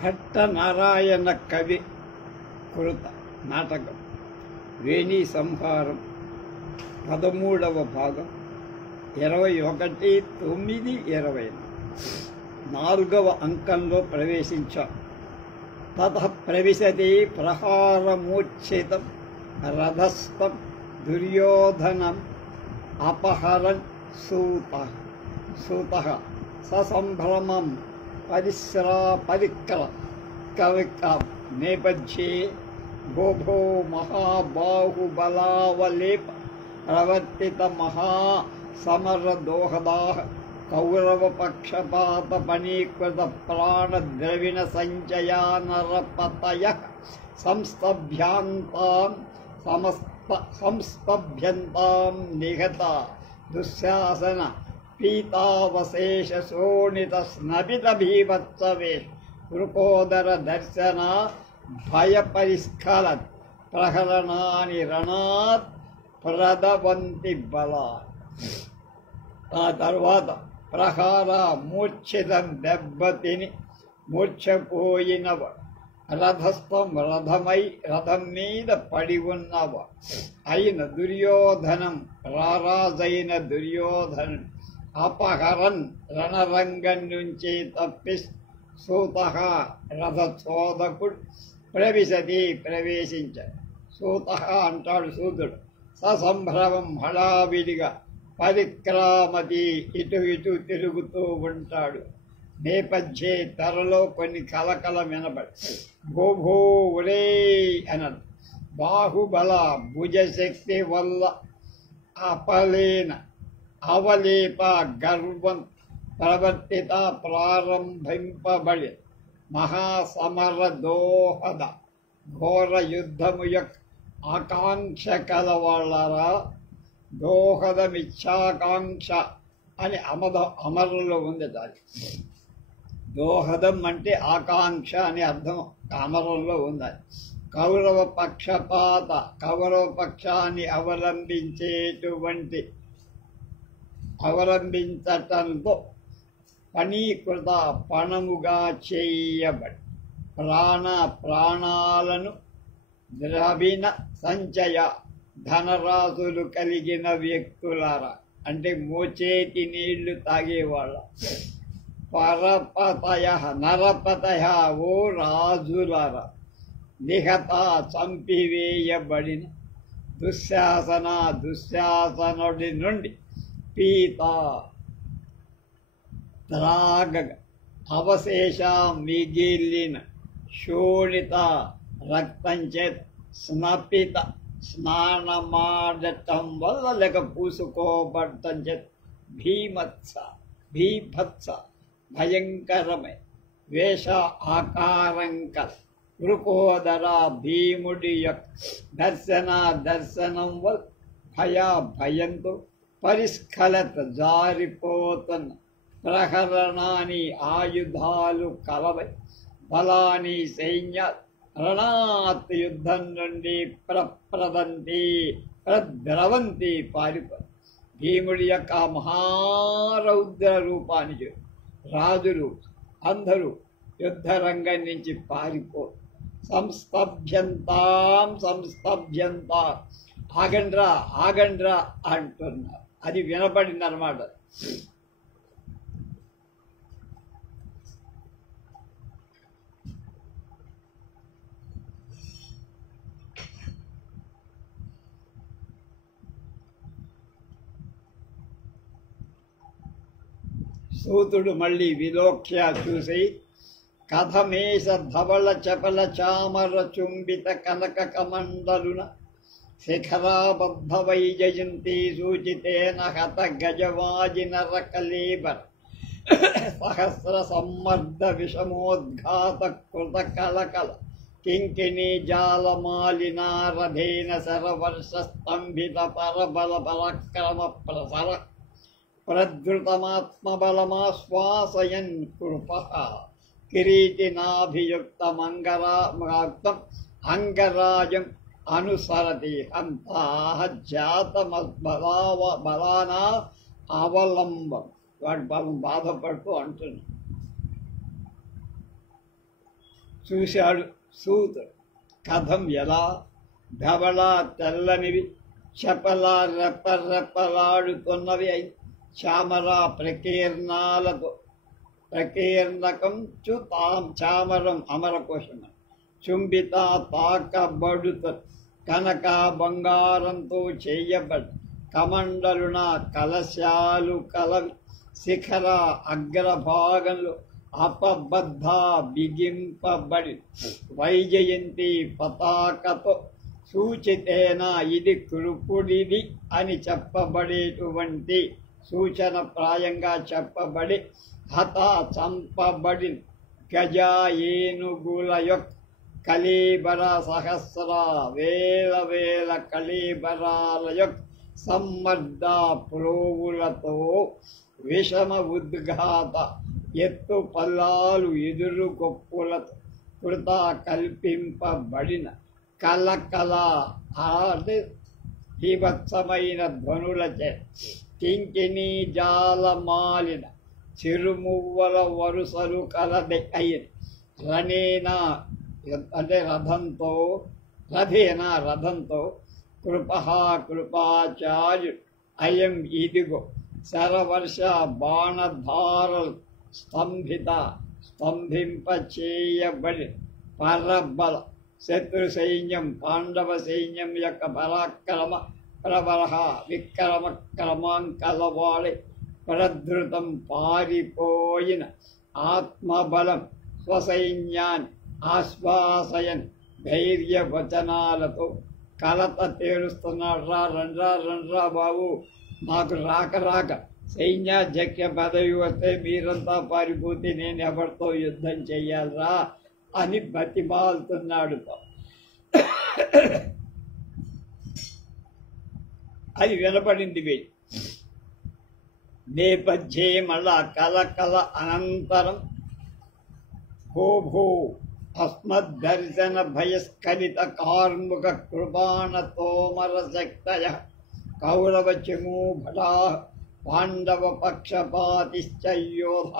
భట్టనారాయణ కవి కృత నాటకం వేణి సంహారం 13వ భాగం 21/9/20 4వ అంకంలో ప్రవేశించాం. తతః ప్రవిశతి ప్రహారమూర్ఛితం రథస్థం దుర్యోధనం అపహరన్ సూతః ససంభ్రమం పరిక్రమ నేపథ్యే భోభో మహాబాహుబలావలేప ప్రవర్తిత మహాసమరదోహదాః కౌరవపక్షపాతపణీకృత ప్రాణద్రవిణ సంచయా నరపతయః సంస్తభ్యంతాం నిహత దుశ్శాసన పీతావశేష శోణిత స్నబిత భీభత్సవేష వృకోదర దర్శన భయపరిస్ఖలత్ ప్రహరణాని రణాత్ ప్రదవంతి బలా. ఆ తర్వాత ప్రహార మూర్ఛితం దెబ్బతిని మూర్ఛపోయినవ రథస్థం రథం మీద పడి ఉన్నవ అయిన దుర్యోధనం రారాజైన దుర్యోధను అపహరన్ రణరంగం నుంచి సూత రథచోదకుడు ప్రవేశించ సూత అంటాడు సూతుడు ససంభ్రమం హడావిడిగా పరిక్రామతి ఇటు తిరుగుతూ ఉంటాడు. నేపథ్యే ధరలో కొన్ని కలకల వినబడి భోభో ఒరే అనడు. బాహుబల భుజశక్తి వల్ల అవలేప గర్వం ప్రవర్తిత ప్రారంభింపబడి మహాసమరదోహద ఘోర యుద్ధము యొక్క ఆకాంక్ష కలవాళ్ళరా. దోహదమిచ్ఛాకాంక్ష అని అమరులో ఉంది. దాని దోహదం అంటే ఆకాంక్ష అని అర్థం అమరంలో ఉంది. కౌరవ పక్షాన్ని అవలంబించటంతో పణీకృత పణముగా చేయబడి ప్రాణాలను ద్రవిణ సంచయ ధనరాశులు కలిగిన వ్యక్తులారా, అంటే మోచేతి నీళ్లు తాగేవాళ్ళ, నరపతయ ఓ రాజులారా, నిహత చంపివేయబడిన దుశ్శాసనుడి నుండి పీత త్రాగ అవశేష మిగిలిన శోణిత రక్తంచే స్నపిత స్నానమాడటం వల్ల లేక పూసుకోబడటం చే భీభత్స భయంకరమై వేష ఆకారంకర వృకోదర భీముడి యొక్క దర్శనం వల్ల భయంతో పరిస్ఖలత జారిపోతున్న ప్రహరణాని ఆయుధాలు కలవై బలాని సైన్య రణాత్ యుద్ధం నుండి ప్రద్రవంతి పారిపో. భీముడి యొక్క మహారౌద్ర రూపానికి రాజులు అందరూ యుద్ధరంగం నుంచి పారిపో. సంస్తభ్యంతా ఆగండ్రా అంటున్నారు. అది వినపడిందన్నమాట. సూతుడు మళ్ళీ విలోక్య చూసి కథమేష ధవళ చపల చామర చుంబిత కనక కమండలున శిఖరాబద్ధ వైజయంతి సూచితేన హత గజవాజినర కలేబర సహస్ర సమ్మర్ద విషమోద్ఘాత కృత కలకల కింకిణీ జాలమాలినారధేన శరవర్ష స్తంభిత పరబల పరాక్రమ ప్రసర ప్రధృతమాత్మబలమాశ్వాసయన్ కృపః కిరీటినాభియుక్తమంగరాక్తం అంగరాజం అనుసరతి హంతాః జాతమద్బలానా అవలంబం. వాడు బాధపడుతూ అంటున్నాడు. చూశాడు సూతుడు. కథం ఎలా? ధవళ తెల్లనివి, చపల రెప్పరెప్పలాడుతున్నవి అయి చామర ప్రకీర్ణాలతో, ప్రకీర్ణకం చు చామరం అమరకోశం, చుంబిత తాకబడుత కనక బంగారంతో చేయబడి కమండలున కలశాలు కలవి, శిఖర అగ్రభాగంలో అపబద్ధ బిగింపబడి వైజయంతి పతాకతో సూచితేన ఇది కృపుడిది అని చెప్పబడేటువంటి సూచన ప్రాయంగా చెప్పబడి హత చంపబడి గజ ఏనుగుల యొక్క కళీబర సహస్ర వేల వేల కళీబరాల యొక్క సమ్మర్ద ప్రోవులతో విషమ ఉద్ఘాత ఎత్తు పల్లాలు ఎదురు గొప్పులతో కృత కల్పింపబడిన కలకల అంటే బీభత్సమైన ధ్వనులచే కింకిణీ జాలమాలిన చిరుమువ్వల వరుసలు కలది అయిన రణేన అంటే రథంతో, రథేన రథంతో కృపాచార్యుడు అయం ఇదిగో శరవర్ష బాణధారలు స్తంభింపచేయబడి పరబల శత్రు సైన్యం పాండవ సైన్యం యొక్క పరాక్రమ ప్రబలహ విక్రమ క్రమాంకలవాడి ప్రధృతం పారిపోయిన ఆత్మబలం స్వసైన్యాన్ని ఆశ్వాసయన్ ధైర్యవచనాలతో కలత తేలుస్తున్నాడు. రండ్రా బాబు, నాకు రాక సైన్యాధ్యక్ష పదవి వస్తే మీరంతా పారిపోతే నేను ఎవరితో యుద్ధం చెయ్యాలరా అని బతిమాలుతున్నాడు. అది వినపడింది. నేపథ్యే మళ్ళా కలకల అనంతరం భో అస్మద్దర్శన భయస్ఖలిత కార్ముక కృపాణ తోమర శక్తయ కౌరవ చమూభటా పాండవ పక్షపాతిశ్చ యోధ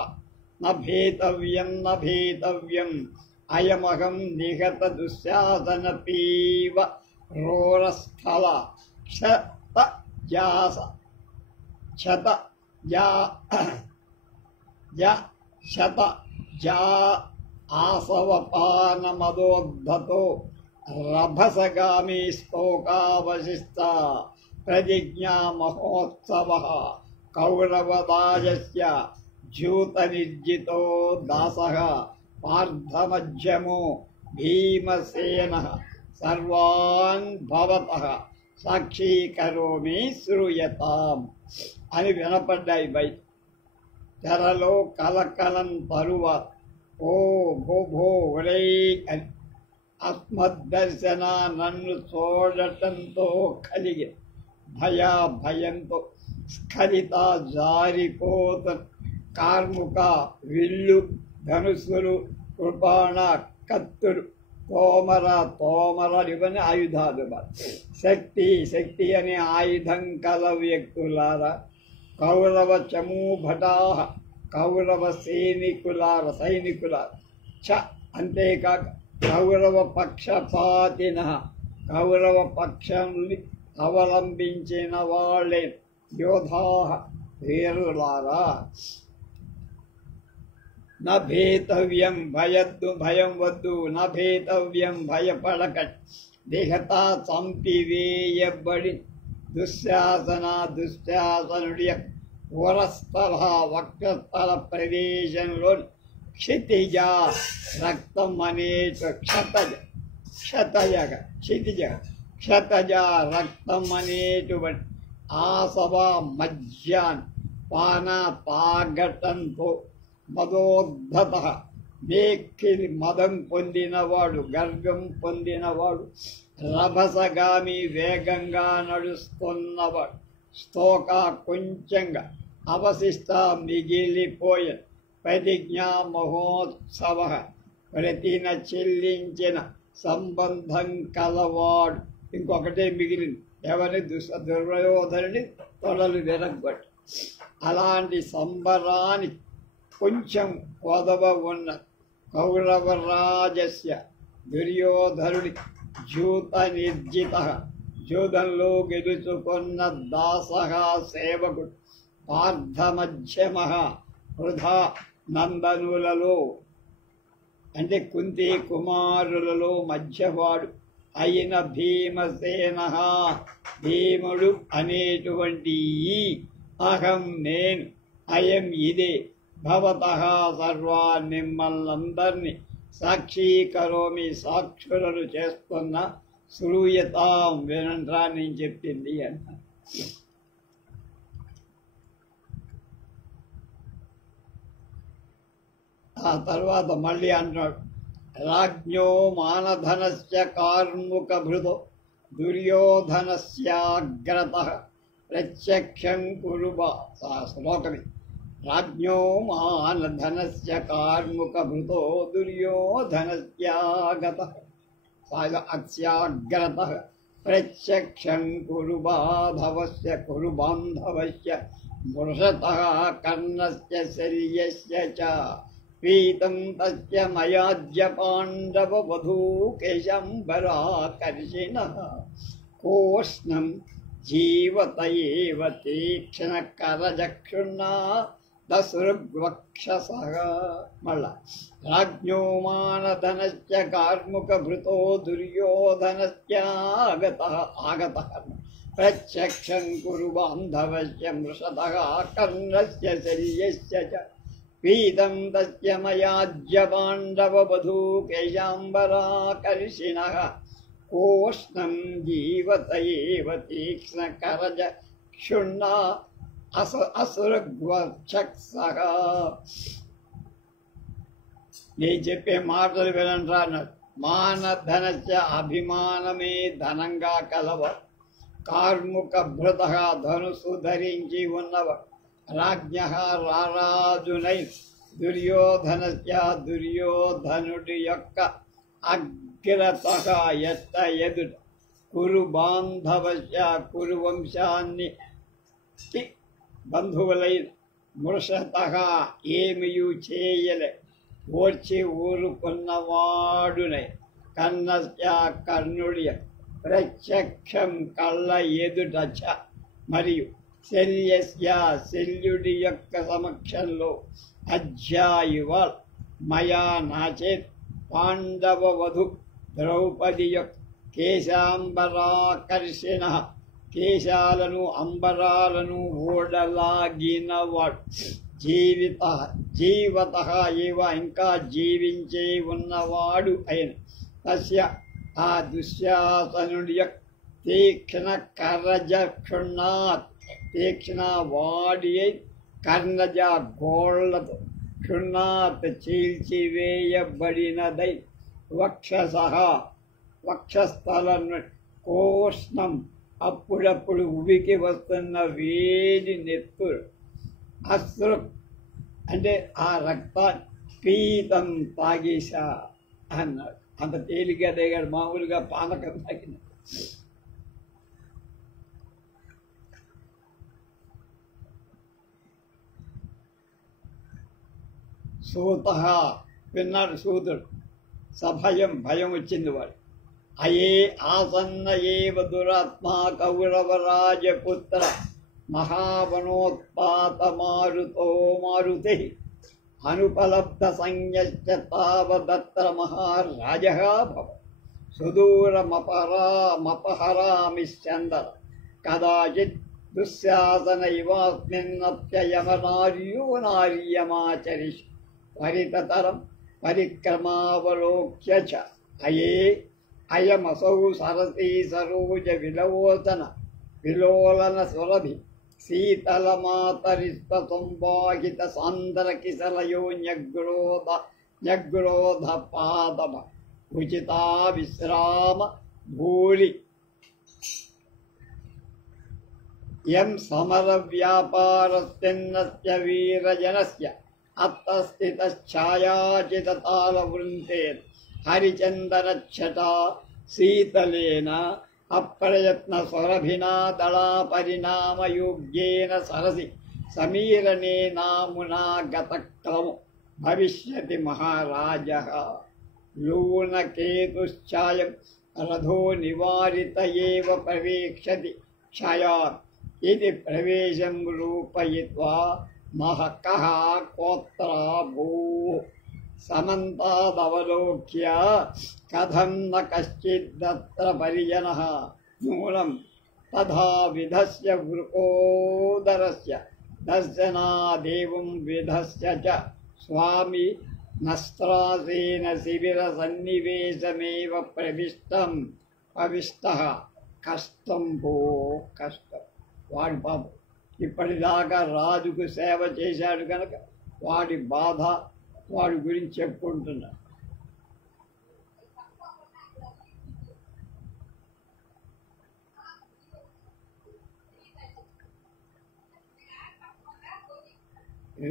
నభేతవ్యం అయమహం నిహత దుశ్శాసన పీవ రోరస్థల శత ఆసవపానమదోద్ధతో రభసగామీ స్తోకావశిష్ట ప్రతిజ్ఞా మహోత్సవ కౌరవదాయస్య జ్యూతనిర్జితో దాసః పార్థమధ్యమో భీమసేన సర్వాన్ భవతః సాక్షీకరోమి శ్రూయతాం అని వినపడ్డాయి బయట. తెరలో కలకలం తరువాత ఓ భో ఒరై అని అస్మద్దర్శన నన్ను చూడటంతో కలిగి భయంతో స్ఖలిత జారిపోత కార్ముక విల్లు ధనుస్సులు కృపాణ కత్తులు తోమర ఇవన్నీ ఆయుధాలు. శక్తి అనే ఆయుధం కల వ్యక్తులారా, కౌరవ చమూభటా కౌరవ సైనికులారా అంతేకాక కౌరవ పక్షపాతిన కౌరవ పక్షంని అవలంబించిన వాళ్ళే యోధా వీరులారా. నభేతవ్యం భయం వద్దు, నభేతవ్యం భయపడక దిహతా చంపివేయబడి దుశ్శాసనుడి వరస్థల వక్షస్థల ప్రదేశంలో క్షితిజ రక్తం అనేక క్షతజ రక్తం అనేటువంటి ఆసవ మధ్యాన్ పాన తాగటంతో మదోద్ధత మేక్కిలి మదం పొందినవాడు, గర్వం పొందినవాడు, రభసగామి వేగంగా నడుస్తున్నవాడు, స్తోక కొంచెంగా అవశిష్ట మిగిలిపోయే ప్రతిజ్ఞా మహోత్సవ ప్రతిన చెల్లించిన సంబంధం కలవాడు. ఇంకొకటే మిగిలింది, ఎవరి దుర్యోధనుడి తొడలు విరగొట్టి. అలాంటి సంబరానికి కొంచెం కొదవ ఉన్న కౌరవరాజస్య దుర్యోధనుడి జూత నిర్జిత జూదంలో గెలుచుకున్న దాసః సేవకుడు పార్థమధ్యమ వృధా నందనులలో అంటే కుంతి కుమారులలో మధ్యవాడు అయిన భీమసేన భీముడు అనేటువంటి ఈ అహం నేను అయం ఇదే భవతః సర్వా మిమ్మల్నందరినీ సాక్షీకరోమి సాక్షులను చేస్తున్న శ్రూయతాం వినండ్రా నేను చెప్పింది అన్న. ఆ తర్వాత మళ్ళీ అంటున్నాడు రాజ్ఞో మానధనస్య కార్ముక భృతో దుర్యోధనస్యాగ్రతః ప్రత్యక్షం కురుబా శ్లోకమి రాజ్ఞో మానధనస్య కార్ముక భృతో దుర్యోధనస్యాగతః అస్యాగ్రతః ప్రత్యక్షం కురు బాంధవస్య మృషతః కర్ణస్య శల్యస్య చ పీతం తస్య మయాజ్య పాండవ వధూ కేశంబరాకర్షిణః కోష్ణం జీవత ఏవ తీక్ష్ణ కరచక్షుణా దశృగ్వక్షసః. మళ్ళా రాజ్ఞో మానధనస్య కార్ముక భృతో దుర్యోధనస్యాగతః ప్రత్యక్షం కురు బాంధవస్య మృషతః కర్ణస్య శల్యస్య చ పీతం తస్య మయాజ్య పాండవ వధూ కేశాంబరాకర్షిణః కోష్ణం జీవత ఏవ తీక్ష్ణ కరచక్షుణా అసురగ్వక్షసః. నేను చెప్పే మాటలు వినండ్రా అన్నాడు. మానధనస్య అభిమానమే ధనంగా కలవ కార్ముక భృత ధనుసు ధరించి ఉన్నవ రాజ్ఞ రారాజునై దుర్యోధనస్య దుర్యోధనుడి యొక్క అగ్రత ఎదుట కురు బాంధవస్య కురు వంశాన్ని బంధువులైన మృషతః ఏమియు చేయలే ఓర్చి ఊరుకున్నవాడునై కర్ణస్య కర్ణుడి ప్రత్యక్షం కళ్ళ ఎదుట చ మరియు శల్యస్య శల్యుడి యొక్క సమక్షంలో అధ్యాయువాల్ మయా నాచేత్ పాండవ వధు ద్రౌపది యొక్క కేశాంబరాకర్షిణ కేశాలను అంబరాలను ఓడలాగినవాడు జీవత ఏవ ఇంకా జీవించే ఉన్నవాడు అయిన తస్య ఆ దుశ్శాసనుడి యొక్క తీక్ష్ణ కరజక్షుణాత్ తీక్ష్ణ వాడి కర్ణజ గోళ్లతో క్షుణాత్ చీల్చివేయబడినదై వక్షస్థలం కోష్ణం అప్పుడప్పుడు ఉబికి వస్తున్న వేడి నెత్తురు అశ్రు అంటే ఆ రక్తాన్ని పీతం తాగేశా అన్నాడు. అంత తేలిగ్గా దిగాడు, మామూలుగా పానకం తాగిన. సూత విన్నాడు సూతుడు. సభయం భయం వచ్చింది వాడు. అయే ఆసన్న ఏవ దురాత్మా కౌరవరాజపుత్ర మహావనోత్పాత మారుతి అనుపలబ్ధ సంజ్ఞశ్చ తావదత్ర మహారాజః భవ సుదూరమపహరామిశ్చందర కదాచిత్ దుశ్శాసన ఇవాస్మిన్నప్యయమనార్యో నార్యమాచరిష్ పరితతరం పరిక్రమావలోక్య చ అయే అయమసౌ సరసీ సరోజ విలోలన సురభి శీతలమాతరిస్వ సంవాహిత సాందర కిసలయో న్యగ్రోధ పాదమ ఉచితా విశ్రామ భూరి యం సమర వ్యాపారస్యన్నస్య వీరజనస్య అత్తస్థితఛాయాచిత తాళవృంతే హరిచందనచ్చటా శీతలేన అప్రయత్న స్వరభినా దళా పరిణామయోగ్యేన సరసి సమీరణే నామునా గతక్రము భవిష్యతి మహారాజः లూనకేతుశ్చాయం రథో నివారిత ఏవ ప్రవేక్షతి క్షయాత్ ఇది ప్రవేశం రూపయిత్వా మహకః కోత్ర భూః సమంతాదవలోక్య కథం న కశ్చిదత్ర పరిజనః నూనం తథా విధస్య వృకోదరస్య దర్శనాదేవం విధస్య చ స్వామి నస్త్రాసేన శిబిర సన్నివేశమేవ ప్రవిష్టః కష్టం భో కష్టం. వాడి పాపం ఇప్పటిదాకా రాజుకు సేవ చేశాడు కనుక వాడి బాధ వాడి గురించి చెప్పుకుంటున్నాడు.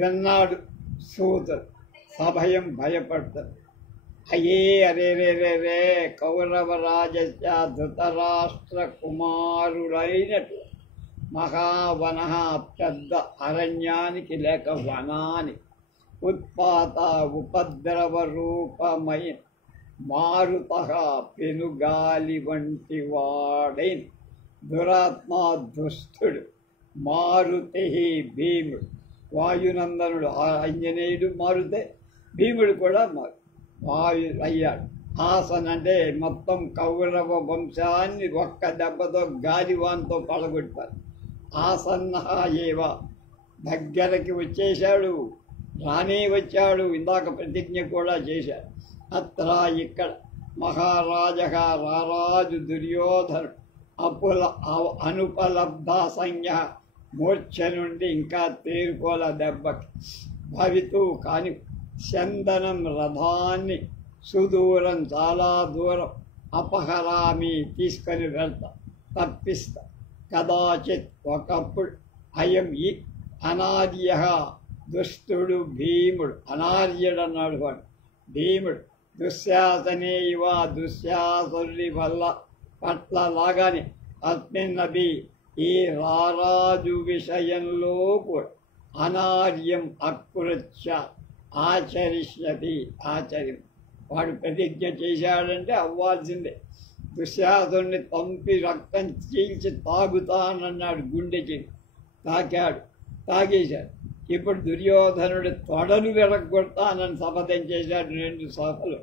విన్నాడు సూతుడు. సభయం భయపడతాడు. అయ్యే అరే రే రే రే కౌరవరాజస్య ధృతరాష్ట్ర కుమారుడైనట్టు మహావన పెద్ద అరణ్యానికి లేక వనానికి ఉత్పాత ఉపద్రవ రూపమైన మారుత పెనుగాలి వంటి వాడైన దురాత్మా దుష్టుడు మారుతి భీముడు వాయునందనుడు ఆంజనేయుడు మారుతే భీముడు కూడా వాయు అయ్యాడు. ఆసన్ అంటే మొత్తం కౌరవ వంశాన్ని ఒక్క దెబ్బతో గాలివాన్తో పడగొట్టారు. ఆసన్న ఏవ దగ్గరకి వచ్చేశాడు, రానే వచ్చాడు. ఇందాక ప్రతిజ్ఞ కూడా చేశాడు. అత్ర ఇక్కడ మహారాజ రారాజు దుర్యోధనుడు అనుపలబ్ధ సంజ్ఞ మూర్ఛ నుండి ఇంకా తేరుకోల దెబ్బకి భవితూ కాని చందనం రథాన్ని సుదూరం చాలా దూరం అపహరామి తీసుకొని వెళ్తా తప్పిస్తా. కదాచిత్ ఒకప్పుడు అయం ఈ అనార్య దుష్టుడు భీముడు అనార్యుడు అన్నాడు వాడు భీముడు దుశ్శాసనే ఇవ దుశ్శాసుడి వల్ల పట్ల లాగానే అస్మిన్నబి ఈ రారాజు విషయంలో కూడా అనార్యం అకృత్య ఆచరిష్యతి ఆచర్యం. వాడు ప్రతిజ్ఞ చేశాడంటే అవ్వాల్సిందే. దుశ్శాసుని తంపి రక్తం చీల్చి తాగుతానన్నాడు. గుండెకి తాకాడు, తాగేశాడు. ఇప్పుడు దుర్యోధనుడు తొడలు వెరగొడతానని శపథం చేశాడు 2 సభలు.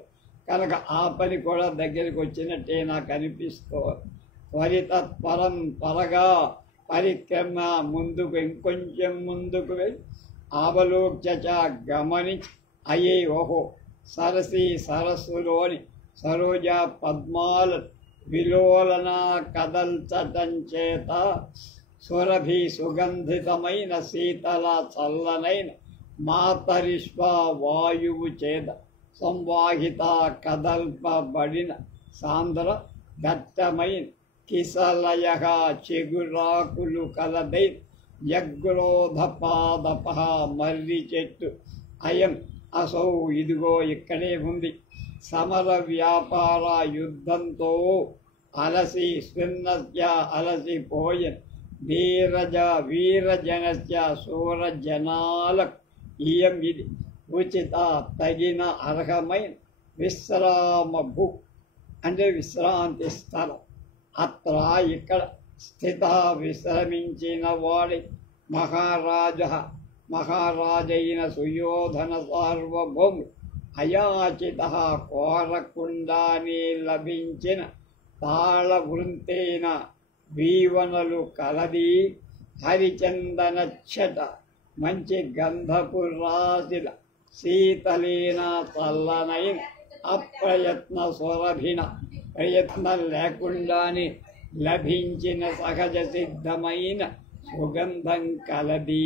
కనుక ఆ పని కూడా దగ్గరికి వచ్చినట్టే నాకు అనిపిస్తోంది. త్వరితత్పరం త్వరగా పరిక్రమ ముందుకు ఇంకొంచెం ముందుకు వెళ్ళి ఆవలోక్య గమనించి అయ్యే ఓహో సరసి సరస్సులోని సరోజ పద్మాల విలోలన కదల్చటం చేత సురభి సుగంధితమైన శీతల చల్లనైన మాతరిష్వ వాయువు చేత సంవాహిత కదల్పబడిన సాంద్ర దట్టమైన కిసలయ చెగురాకులు కలదై యగ్రోధపాదప మర్రి చెట్టు అయం అసౌ ఇదిగో ఇక్కడే ఉంది. సమర వ్యాపార యుద్ధంతో అలసి స్విన్నస్య అలసిపోయన్ వీరజనస్య శూరజనాలకు ఇయం ఇది ఉచిత తగిన అర్హమైన విశ్రామ భూ అంటే విశ్రాంతి స్థలం. అత్ర ఇక్కడ స్థిత విశ్రమించిన వాడి మహారాజైన సుయోధన సార్వభౌముడు అయాచిత కోరకుండానే లభించిన తాళవృంతేన వీవనలు కలది హరిచందనచ్చట మంచి గంధపు రాశిల శీతలీన చల్లనైన అప్రయత్న సురభిన ప్రయత్నం లేకుండానే లభించిన సహజ సిద్ధమైన సుగంధం కలది.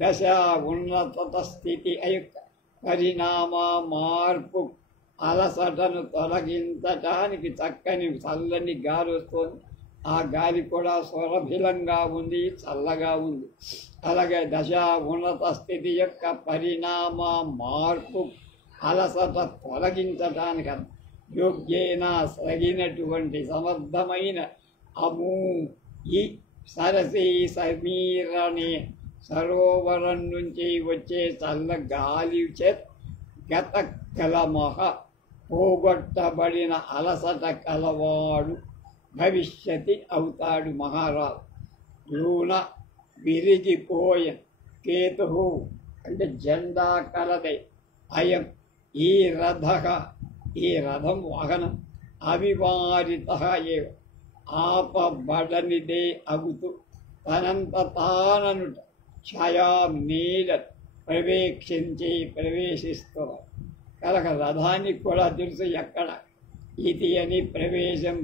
దశ ఉన్నత స్థితి అయుక్త పరిణామ మార్పు అలసటను తొలగించటానికి చక్కని చల్లని గాలి వస్తుంది. ఆ గాలి కూడా సురభిలంగా ఉంది, చల్లగా ఉంది. అలాగే దశ ఉన్నత స్థితి యొక్క పరిణామ మార్పు అలసట తొలగించటానికి యోగ్యైన సగినటువంటి సమర్థమైన అమూ ఈ సరసి సమీరణి సరోవరం నుంచి వచ్చే చల్ల గాలి చేత గత కలమహ పోగొట్టబడిన అలసట కలవాడు భవిష్యతి అవుతాడు మహారాజు. లూన విరిగిపోయ కేతు అంటే జెండా కలదై అయం ఈ రథం వాహనం అవివారిత ఏవ ఆపబడనిదే అగుతూ తనంత తాననుట ఛాయాం నీడ ప్రవేశిస్తున్నారు కనుక రథానికి కూడా తెలుసు ఎక్కడ ఇది అని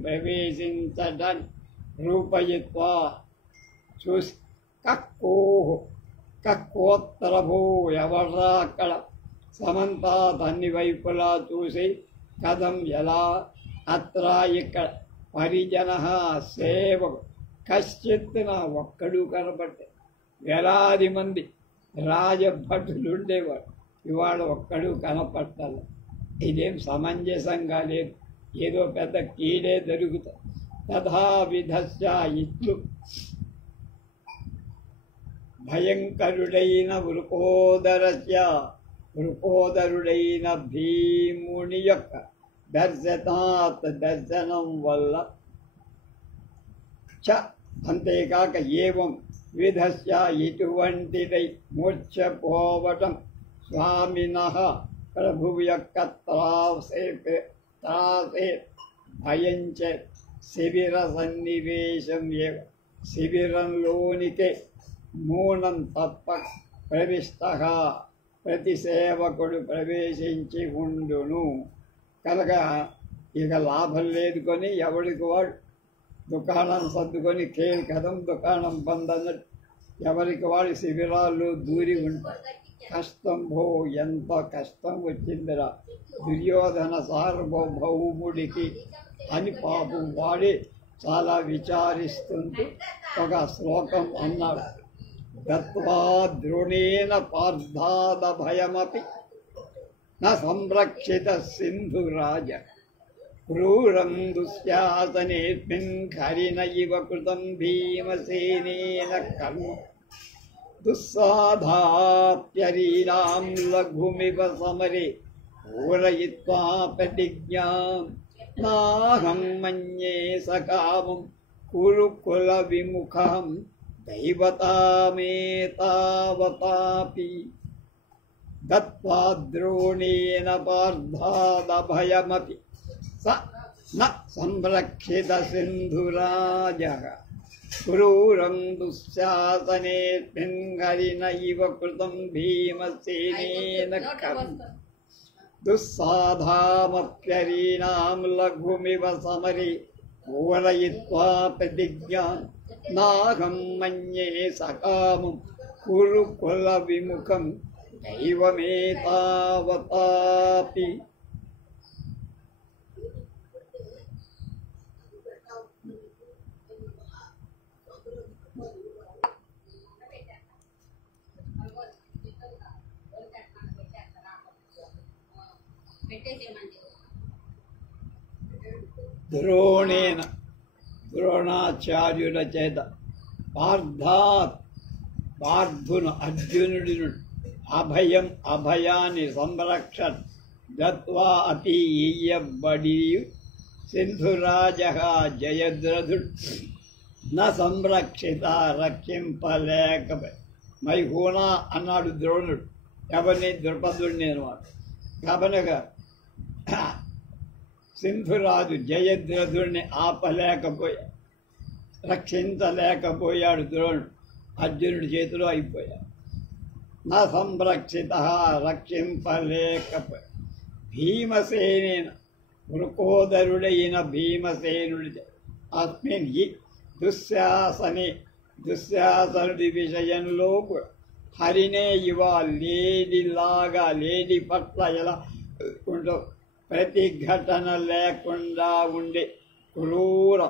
ప్రవేశించడాన్ని రూపయత్వ చూసి కక్కోత్తరభూ ఎవర్రా అక్కడ సమంతాత్ అన్ని వైపులా చూసి కథం ఎలా అత్ర ఇక్కడ పరిజన సేవకు కశ్చిత్తున ఒక్కడు కనబట్టే వేలాది మంది రాజభటులు ఉండేవాడు, ఇవాళ ఒక్కడు కనపట్టాలి. ఇదేం సమంజసంగా లేదు, ఏదో పెద్ద కీడే జరుగుతుంది. తథావిధస్య ఇట్లు భయంకరుడైన వృకోదరుడైన భీముని యొక్క దర్శనం వల్ల చ అంతేకాక ఏవం విధస్య ఇటువంటిదై మూర్ఛపోవటం స్వామినః ప్రభువు యొక్క త్రాసే భయంచే శిబిర సన్నివేశం ఏవ శిబిరంలోనికే మూనం తప్ప ప్రవిష్ట ప్రతి సేవకుడు ప్రవేశించి ఉండును. కనుక ఇక లాభం లేదు కొని ఎవడికి వాడు దుకాణం సర్దుకొని కథం దుకాణం బంద్ అన్నట్టు ఎవరికి వాడి శిబిరాల్లో దూరి ఉంటారు. కష్టం ఎంత కష్టం వచ్చిందిరా దుర్యోధన సార్వభౌముడికి అని పాపం వాడి చాలా విచారిస్తుంటూ ఒక శ్లోకం అన్నాడు. గత్వా ద్రోణేన పార్థాద భయమపి న సంరక్షిత సింధురాజ క్రూరం దుశ్శాసనేస్మిన్ హరిణ ఇవ కృతం భీమసేనేన కర్మ దుస్సాధాప్యరీణాం లఘుమివ సమరే పూరయిత్వా ప్రతిజ్ఞాం నాహం మన్యే సకామం కురు కుల విముఖం దైవతామేతావతాపి దత్వా ద్రోణేన పార్థాదభయమపి స న సంరక్షిత సింధురాజః క్రూరం దుశ్శాసనేస్మిన్ హరిణ ఇవ కృతం భీమసేనేన కర్మ దుస్సాధామప్యరీణాం లఘుమివ సమరే పూరయిత్వా ప్రతిజ్ఞాం నాహం మన్యే సకామం కురు కుల విముఖం దైవమేతావతాపి. ద్రోణేన ద్రోణాచార్యుల చేత పార్థును అర్జునుడి అభయాన్ని సంరక్షణ దత్వా అతి ఇయ్యబడి సింధురాజ జయద్రథుడు న సంరక్షిత రక్షింపలేక మైహూనా అన్నాడు ద్రోణుడు. ఎవరిని ద్రుపదుడిని అనమాట. కనుక సింధురాజు జయద్రథుడిని రక్షించలేకపోయాడు. ద్రోణుడు అర్జునుడి చేతిలో అయిపోయాడు. నా సంరక్షిత రక్షింపలేకపోయాడు. భీమసేన వృకోదరుడైన భీమసేనుడి అస్మిన్ ఈ దుశ్శాసనుడి విషయంలో హరినే ఇవ లేడీ పట్ల ఎలా ఉంటో ప్రతిఘటన లేకుండా ఉండే క్రూర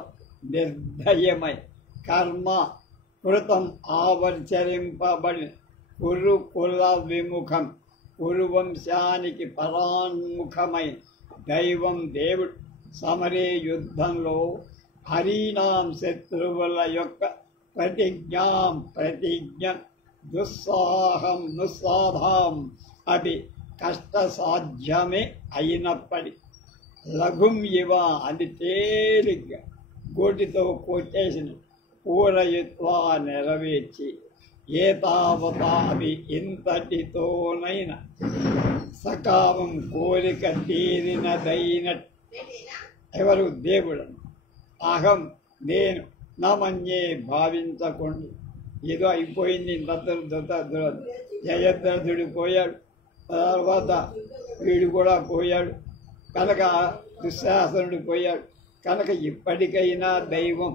నిర్దయమై కర్మ కృతం ఆవర్చరింపబడి కురు కుల విముఖం కురువంశానికి పరాన్ముఖమై దైవం దేవుడు సమరే యుద్ధంలో హరీనాం శత్రువుల యొక్క ప్రతిజ్ఞ దుస్సాహం నుస్సాధాం అది కష్టసాధ్యమే అయినప్పటి లఘుం ఇవ అది తేలిగ్గా గోటితో కొట్టేసిన పూరయుత్వా నెరవేర్చి ఏతావతా అవి ఇంతటితోనైనా సకామం కోరిక తీరినదైన ఎవరు దేవుడు అహం నేను నమన్యే భావించకుండా ఏదో అయిపోయింది జయద్రథుడు పోయాడు, తర్వాత వీడు కూడా పోయాడు కనుక దుశ్శాసనుడు పోయాడు కనుక ఇప్పటికైనా దైవం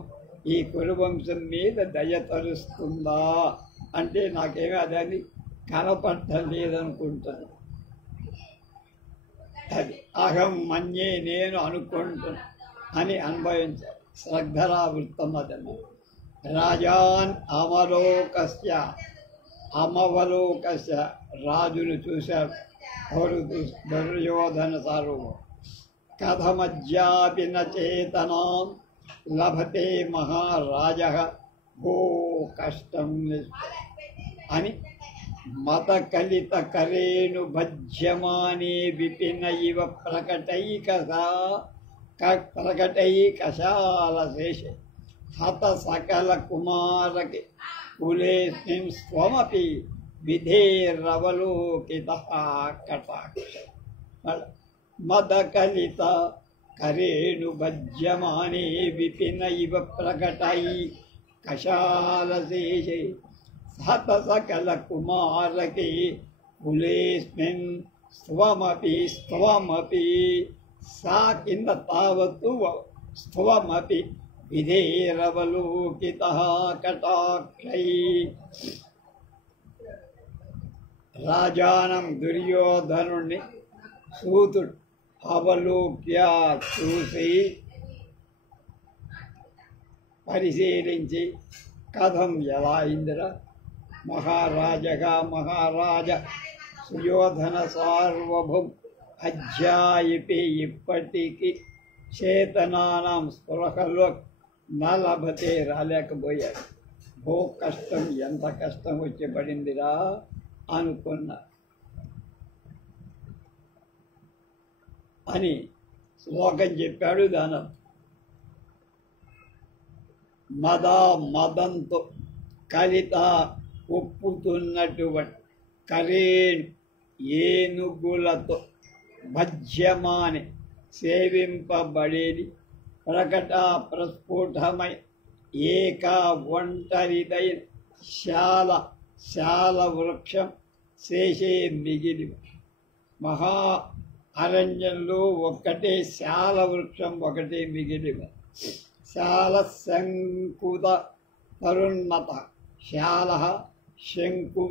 ఈ కురువంశం మీద దయ తరుస్తుందా అంటే నాకేమీ అదని కనపట్టలేదనుకుంటాను. అది అహం మన్యే నేను అనుకుంటున్నా అని అనుభవించాడు. శ్రద్ధరా వృత్తం అదన్న రాజాన్ అమవలోకస్య రాజును చూశాడు. ఎవరు? దుర్యోధన సార్వభౌమ. కథమజ్యాపి చేతనాం లభతే మహారాజ భో కష్టం అని మత కలిత కరేణు భజ్యమానే విపిన ఇవ ప్రకటైకశాలశేష హత సకల కుమారకి కులేస్మిన్ స్వమపి విధేరవలోకితః కటాక్ష మద కలిత కరేణు భజ్యమానే విపిన ఇవ ప్రకటై కశాలశేషే హత సకల కుమారకి కులేస్మిన్ స్వమపి సా కింద తావత్తు స్వమపి విధేరవలోకితః కటాక్షై. రాజానం దుర్యోధనుణ్ణి సూతుడు అవలోక్య చూసి పరిశీలించి కథం ఎలా ఇంద్ర మహారాజ సుయోధన సార్వభౌం అధ్యాయిపి ఇప్పటికి చేతనానం స్పృహలో నలభతే రాలేకపోయాడు. భో కష్టం ఎంత కష్టం వచ్చి పడిందిరా అనుకున్నా అని శ్లోకం చెప్పాడు. దాని మదంతో కలిత ఒప్పుతున్నటువంటి కరేణు ఏనుగులతో భజ్యమాని సేవింపబడేది ప్రకట ప్రస్ఫుటమై ఏకా ఒంటరిదైన శాల వృక్షం శేషే మిగిలి మహా అరణ్యంలో ఒక్కటే శాల వృక్షం ఒకటే మిగిలి శాల శంకుత తరుణ్మత శాల శంకు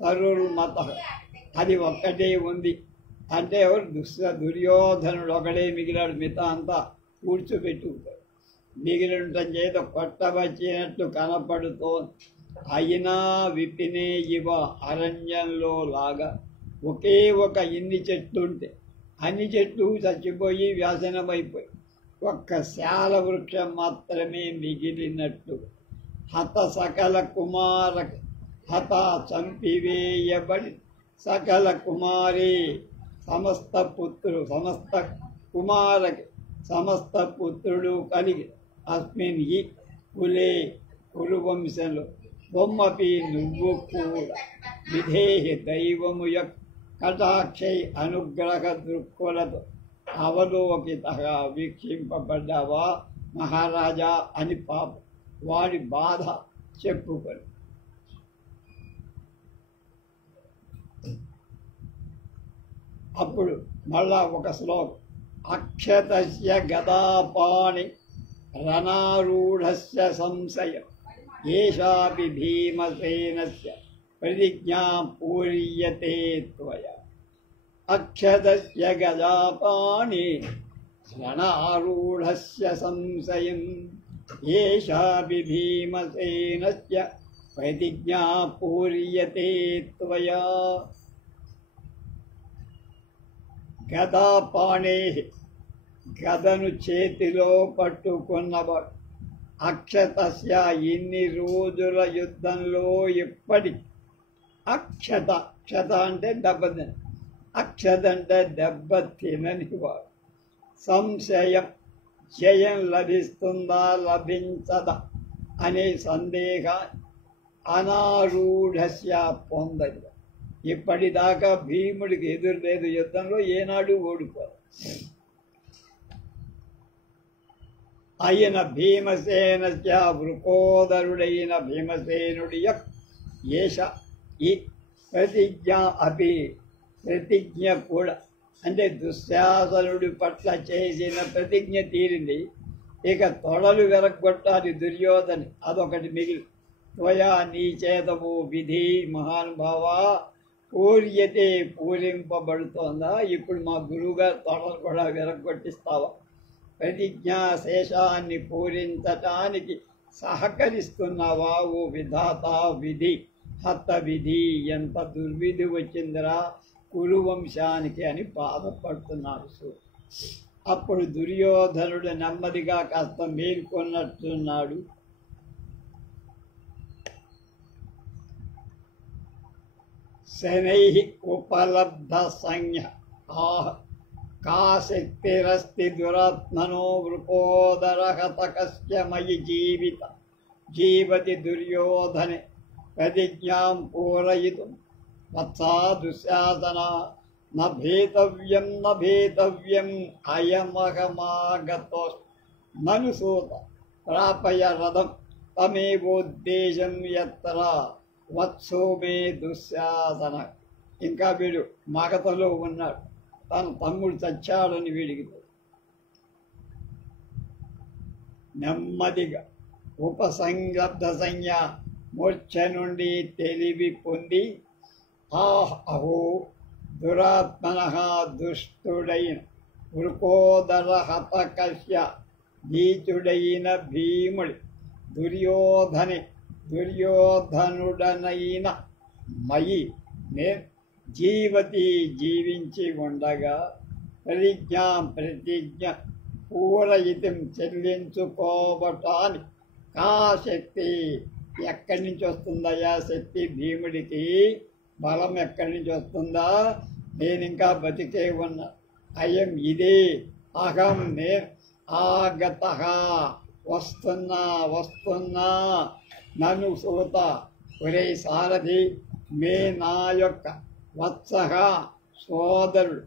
తరుణ్మత అది ఒక్కటే ఉంది. అంటే ఎవరు దుర్యోధనుడు ఒకడే మిగిలాడు, మిగతా అంతా కూర్చోబెట్టుకుంటాడు. మిగిలింటం చేత కొట్టవచ్చినట్టు కనపడుతోంది. అయినా విపినే ఇవ అరణ్యంలో లాగా ఒకే ఒక ఇన్ని చెట్లు ఉంటే అన్ని చెట్లు చచ్చిపోయి వ్యాసనమైపోయి ఒక్క శాల వృక్షం మాత్రమే మిగిలినట్టు హత సకల కుమారకి హత చంపివేయబడి సకల కుమారి సమస్త కుమారకి సమస్త పుత్రుడు కలిగి అస్మిన్ ఈ కులే కురువంశంలో బొమ్మపి నువ్వు కూడా విధేహి దైవము యొక్క కటాక్షై అనుగ్రహ దృక్కులతో అవలోకితగా వీక్షింపబడ్డావా మహారాజా అని పాప వాడి బాధ చెప్పుకొని అప్పుడు మళ్ళా ఒక శ్లోకం అక్షతస్య గదాపాణి రణారూఢస్య సంశయం ఏషాపి భీమసేనస్య ప్రతిజ్ఞా పూర్యతే త్వయా అక్షతస్య గదాపాణి రణారూఢస్య సంశయం ఏషాపి భీమసేనస్య ప్రతిజ్ఞా పూర్యతే త్వయా గదాపాణే గదను చేతిలో పట్టుకున్నవాడు అక్షతస్య ఇన్ని రోజుల యుద్ధంలో ఎప్పటి అక్షత క్షత అంటే దెబ్బ తిన అక్షత అంటే దెబ్బ తినని వాడు సంశయం జయం లభిస్తుందా లభించదా అనే సందేహ అనారూఢస్య పొందదు. ఇప్పటిదాకా భీముడికి ఎదురు లేదు, యుద్ధంలో ఏనాడు ఓడిపోదు. అయిన భీమసేనస్య వృకోదరుడైన భీమసేనుడి ఏష ఈ ప్రతిజ్ఞ అపి ప్రతిజ్ఞ కూడా అంటే దుశ్శాసనుడి పట్ల చేసిన ప్రతిజ్ఞ తీరింది. ఇక తొడలు వెరగొట్టాలి దుర్యోధని, అదొకటి మిగిలి. త్వయా నీ చేతము విధి మహానుభావ పూర్యతే పూరింపబడుతోందా? ఇప్పుడు మా గురువుగారు తొడలు కూడా వెరగొట్టిస్తావా? ప్రతిజ్ఞా శేషాన్ని పూరించటానికి సహకరిస్తున్నావా ఓ విధాత? విధి హత విధి, ఎంత దుర్విధి వచ్చిందిరా కురువంశానికి అని బాధపడుతున్నాడు. అప్పుడు దుర్యోధనుడు నెమ్మదిగా కాస్త మేల్కొన్నట్టున్నాడు. శనై ఉపలబ్ధ సంజ్ఞ కా శక్తిరస్తి దురాత్మనో వృకోదరహతకస్య మయి జీవతి దుర్యోధనే ప్రతిజ్ఞాం పూరయితుం వత్సా దుశ్శాసన నభేతవ్యం అయమహమాగతో మనుసూత ప్రాపయ రథం తమేవోద్దేశం యత్ర వత్సో మే దుశ్శాసన. ఇంకా వీడు మగతలో ఉన్నాడు, తన తమ్ముడు చచ్చాడని వీడికి నెమ్మదిగా ఉపసంగబ్ధ సంజ్ఞ మూర్ఛ నుండి తెలివి పొంది అహో దురాత్మన దుష్టుడైన వృకోదర హతకస్య నీచుడైన భీముడి దుర్యోధనుడనైన మయి నే జీవతి జీవించి ఉండగా ప్రతిజ్ఞ పూరయితం చెల్లించుకోవటానికి కా శక్తి ఎక్కడి నుంచి వస్తుందయ్యా? శక్తి భీముడికి బలం ఎక్కడి నుంచి వస్తుందా? నేను ఇంకా బతికే ఉన్నా. అయం ఇదే అహం నేను ఆగత వస్తున్నా నన్ను సూత ఒరే సారథి మే నా యొక్క వత్సః సోదరుడు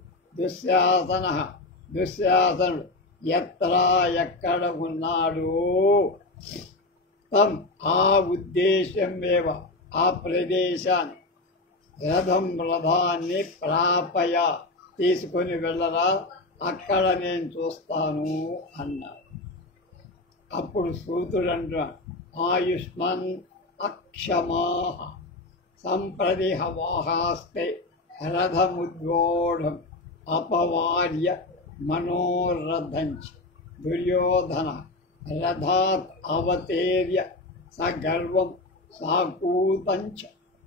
దుశ్శాసనుడు ఎక్కడ ఉన్నాడు తం ఆ ఉద్దేశం ఆ ప్రదేశాన్ని రథాన్ని ప్రాపయ తీసుకొని వెళ్ళరా, అక్కడ నేను చూస్తాను అన్నాడు. అప్పుడు సూతుడు అంటున్నాడు, ఆయుష్మన్ అక్షమా సంప్రదిహ వాహాస్తే రథముద్వోఢం అపవార్య మనోరథంచ దుర్యోధన రథాత్ అవతేర్య సగర్వం సాకూతంచ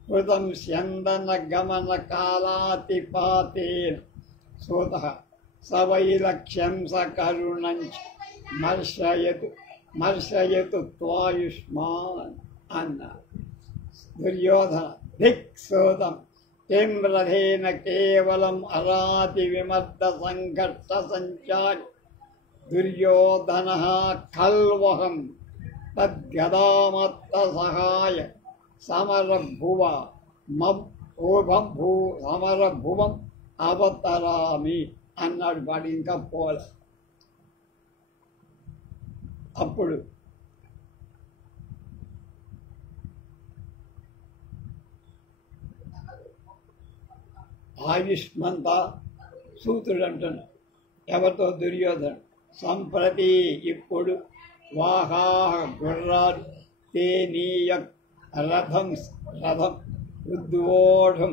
కృతం స్యందన గమన కాలాతిపాతేన సూతః సవైలక్ష్యం సకరుణంచ మర్షయతు త్వాయుష్మాన్ అన్నారు. దుర్యోధన దిక్ సూతం కిం రథేన కేవలం అరాతి విమర్ద సంఘర్ష సంచారి దుర్యోధన ఖల్వహం తద్గదామత్త సహాయ సమరభువం అవతరామి అన్నాడు. వాడు ఇంకా పోలే. అప్పుడు ఆయుష్మంత సూతుడు అంటున్నాడు ఎవరితో? దుర్యోధను. సంప్రతి ఇప్పుడు వాహా గుర్రాలు తే నీయ రథం ఉద్వోఢం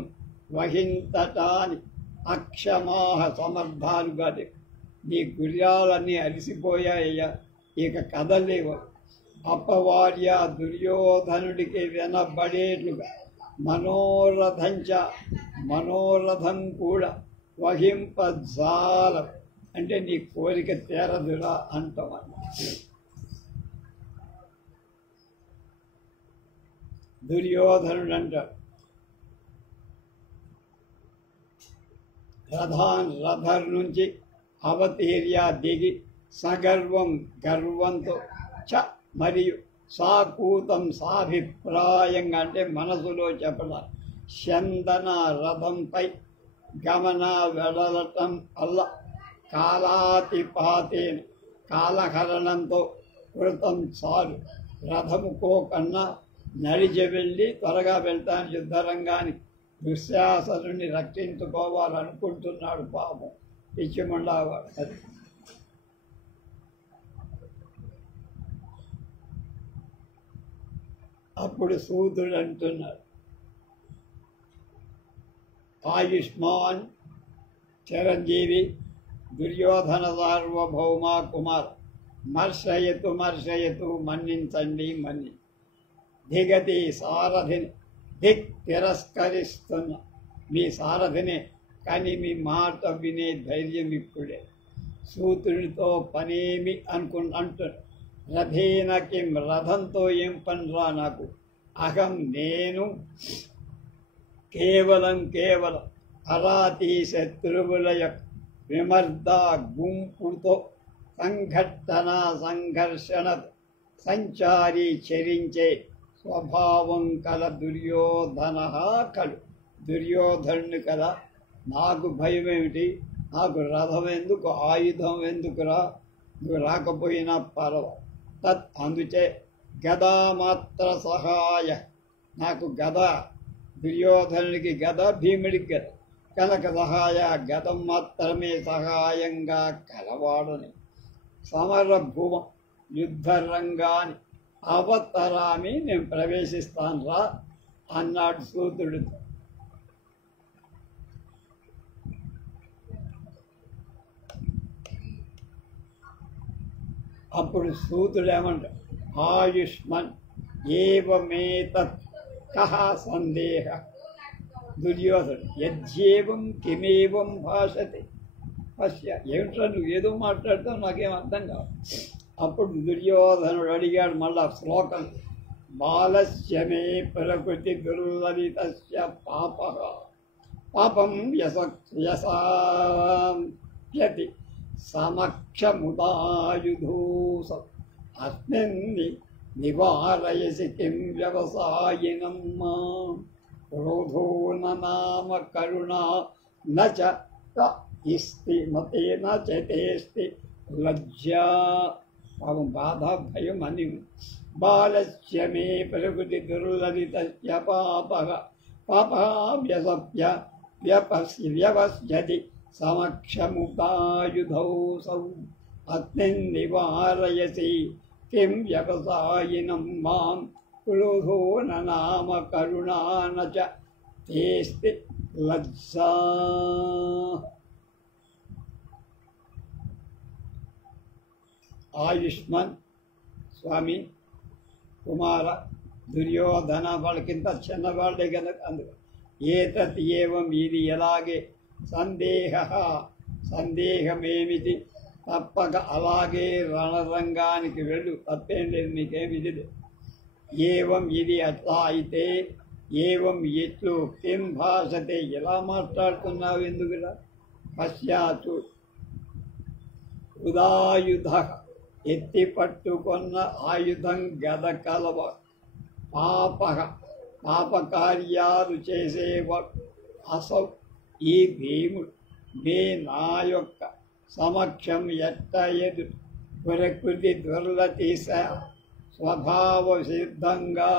వహింతటాని అక్షమాహ సమర్థాలుగా నీ గుర్రాలన్నీ అలసిపోయాయ్యా, ఇక కదలేవు. అపవార్య దుర్యోధనుడికి వినబడేట్లుగా మనోరథం కూడా వహింపజాలం, అంటే నీ కోరిక తీరదురా అంటామన్న. దుర్యోధనుడు అంటాడు, రథర్ నుంచి అవతీర్య దిగి సగర్వం గర్వంతో చ మరియు సాకూతం సాభిప్రాయంగా అంటే మనసులో చెప్పడం చందన రథంపై గమన వెడలటం వల్ల కాలాతిపాతేన కాలహరణంతో కృతం చాలు రథముకో కన్నా నడిచి వెళ్ళి త్వరగా వెళ్తాను యుద్ధరంగానికి దుశ్శాసనుని రక్షించుకోవాలనుకుంటున్నాడు పాపం పిచ్చిమండావాడు. అది అప్పుడు సూతుడు అంటున్నాడు, ఆయుష్మాన్ చిరంజీవి దుర్యోధన సార్వభౌమ కుమార్ మర్షయతు మన్నించండి మన్ని దిగతి సారథిని తిరస్కరిస్తున్న మీ సారథిని కానీ మీ మాట వినే ధైర్యం ఇప్పుడే. సూతుడితో పనేమి అంటున్నాడు, రథేన కిం రథంతో ఏం పనిరా నాకు, అహం నేను కేవలం అరాతి శత్రువుల యొక్క విమర్ద గుంపుతో సంఘర్షణ సంచారి చరించే స్వభావం కల దుర్యోధనుడు కదా. నాకు భయం ఏమిటి, నాకు రథం ఎందుకు, ఆయుధం ఎందుకురా, నువ్వు రాకపోయినా పర్వాలేదు. అందుచే గదా మాత్ర సహాయ, నాకు గద, దుర్యోధనుడికి గద, భీముడికి గద కనుక సహాయ, గదం మాత్రమే సహాయంగా కలవాడని సమరభూమ యుద్ధరంగాన్ని అవతరామి నేను ప్రవేశిస్తాను రా అన్నాడు సూతుడితో. అప్పుడు సూతుడు ఏమంటాడు, ఆయుష్మన్ ఏవమేతత్ కహ సందేహ దుర్యోధను యజ్జేవం కిమేవం భాషతే పశ్య. ఏమిట్రా నువ్వు ఏదో మాట్లాడుతావు, నాకేం అర్థం కాదు. అప్పుడు దుర్యోధనుడు అడిగాడు మళ్ళా శ్లోకం, బాలస్య మే ప్రకృతి దుర్లలితస్య పాపం యసాప్యతి సమక్షముదాయుధూస అస్మిన్ నివారయసి కిం వ్యవసాయినం క్రోధో నామ కరుణా నచ ఇస్తి మతేన చేతేస్తి లజ్జా. పాపం బాధ భయం అని. బాలస్య మే ప్రకృతి దుర్లలితస్య వ్యవస్యతి సమక్షముదాయుధౌసౌ అస్మిన్ నివారయసి కిం వ్యవసాయినం మాం క్రోధో నామ కరుణా నచ తేస్తి లజ్జా. ఆయుష్మన్ స్వామి కుమార దుర్యోధన వాళ్ళకింత చిన్నవాళ్ళే కనుక అందుకు ఏతత్ ఏవం ఇది ఎలాగే సందేహమేమిటి తప్పక అలాగే రణరంగానికి వెళ్ళు, తప్పేం లేదు, నీకేమి ఇది. ఏవం ఇది అట్లా అయితే ఏవం ఎట్లు కిం భాషతే ఎలా మాట్లాడుతున్నావు ఎందుకురా. పశ్చాత్తు ఉదాయుధ ఎత్తి పట్టుకున్న ఆయుధం గద కలవ పాపకార్యాలు చేసేవాడు అసౌ ఈ భీముడు మే నా యొక్క సమక్షం ఎట్ట ఎదురు ప్రకృతి దుర్లతీస స్వభావ సిద్ధంగా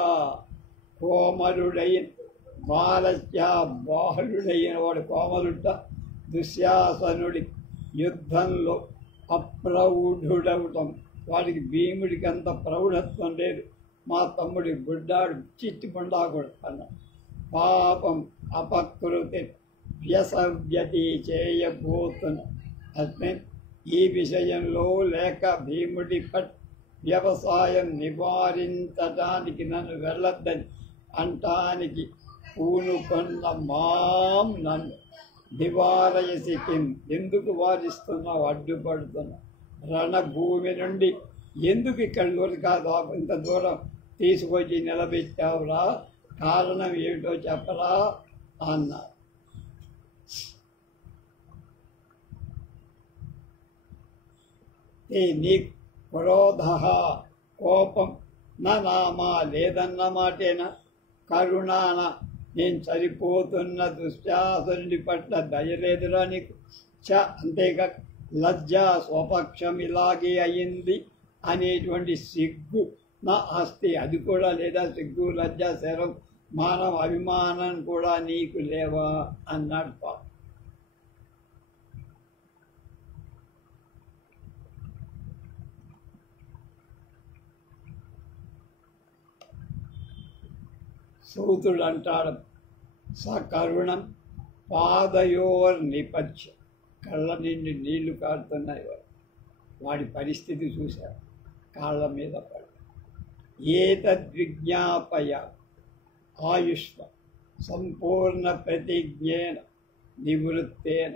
కోమలుడైన బాలుడైన వాడు కోమలుట దుశ్శాసనుడి యుద్ధంలో అప్రౌఢుడవటం. వాడికి భీముడికి అంత ప్రౌఢత్వం లేదు, మా తమ్ముడి బుడ్డాడు చిట్టి పండాకుడు అన్నాడు. పాపం అపకృతి వ్యసవ్యతి చేయబోతున్న అస్మిన్ ఈ విషయంలో లేక భీముడి వ్యవసాయం నివారించడానికి నన్ను వెళ్ళొద్దని అంటానికి పూనుకొన్న మాం నన్ను నివారయసి కిం ఎందుకు వారిస్తున్నావు, అడ్డుపడుతున్నావు. రణభూమి నుండి ఎందుకు ఇక్కడ కాదు ఇంత దూరం తీసుకొచ్చి నిలబెట్టావురా, కారణం ఏమిటో చెప్పరా అన్నారు. నీ క్రోధ కోపం నామా లేదన్నమాటేనా? కరుణాన నేను సరిపోతున్న దుశ్శాసనుడి పట్ల దయలేదురా నీకు? అంతేగా లజ్జ స్వపక్షం ఇలాగే అయింది అనేటువంటి సిగ్గు నా ఆస్తి అది కూడా లేదా? సిగ్గు లజ్జ శరం మానవ అభిమానం కూడా నీకు లేవా అన్నాడు పాప. సూతుడు అంటాడు, సకరుణం పాదయోర్ నిపచ్చ. కళ్ళ నిండి నీళ్లు కారుతున్నాయి. వాడి పరిస్థితి చూశారు, కాళ్ళ మీద పడి. ఏతద్విజ్ఞాపయ ఆయుష్మ సంపూర్ణ ప్రతిజ్ఞేన నివృత్తేన